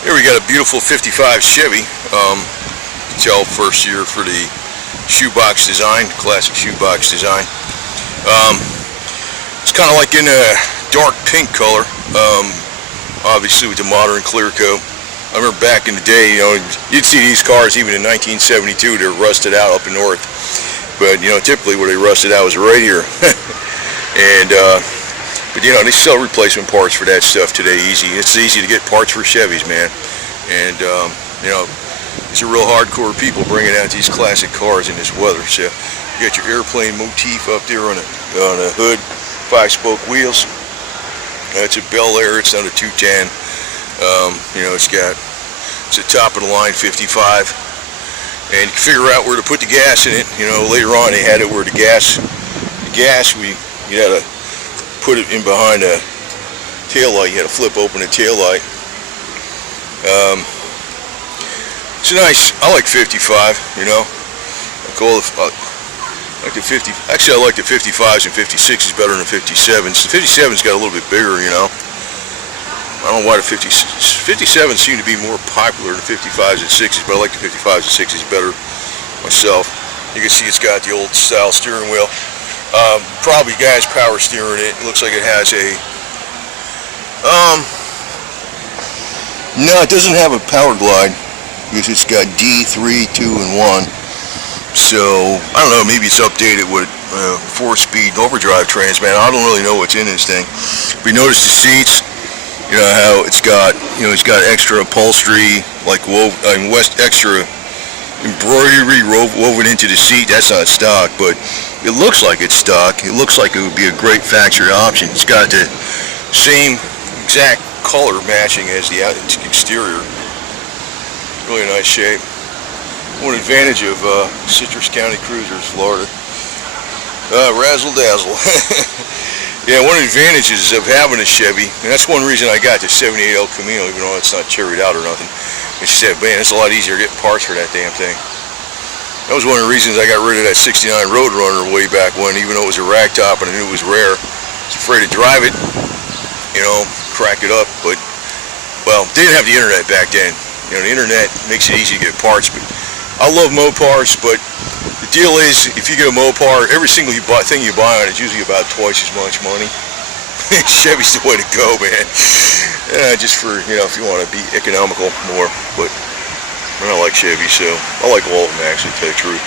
Here we got a beautiful 55 Chevy. Tell first year for the shoebox design, classic shoebox design. It's kind of like in a dark pink color, obviously with the modern clear coat. I remember back in the day, you know, you'd see these cars even in 1972. They're rusted out up in north, but you know, typically where they rusted out was right here. And but you know, they sell replacement parts for that stuff today. It's easy to get parts for Chevys, man. And you know, these are real hardcore people bringing out these classic cars in this weather. So you got your airplane motif up there on the hood, 5-spoke wheels. It's a Belair. It's not a 210. You know, it's a top of the line 55, and you can figure out where to put the gas in it. You know, later on they had it where you had to put it in behind the tail light. You had to flip open the tail light. It's nice. I like 55. You know, I like the 50. Actually, I like the 55s and 56s better than the 57s. The 57's got a little bit bigger. You know, I don't know why the 57s seem to be more popular than 55s and 60s, but I like the 55s and 60s better myself. You can see it's got the old style steering wheel. Probably gas power steering it. It looks like it has a no, it doesn't have a power glide because it's got D3, 2, and 1. So I don't know, maybe it's updated with 4-speed overdrive transmission. I don't really know what's in this thing. But you notice the seats, you know how it's got extra upholstery, like extra embroidery woven into the seat. That's not stock, but it looks like it's stock. It looks like it would be a great factory option. It's got the same exact color matching as the exterior. Really nice shape. One advantage of Citrus County Cruisers, Florida. Razzle dazzle. Yeah, one of the advantages of having a Chevy, and that's one reason I got the 78 El Camino, even though it's not cherried out or nothing. And she said, man, it's a lot easier getting parts for that damn thing. That was one of the reasons I got rid of that 69 Roadrunner way back when, even though it was a rag top and I knew it was rare. I was afraid to drive it, you know, crack it up. But, well, they didn't have the internet back then. You know, the internet makes it easy to get parts, but I love Mopars, but the deal is, if you get a Mopar, every single thing you buy on it is usually about twice as much money. Chevy's the way to go, man. Just for, you know, if you want to be economical more. But I like Chevy, so I like all of them, actually, to tell you the truth.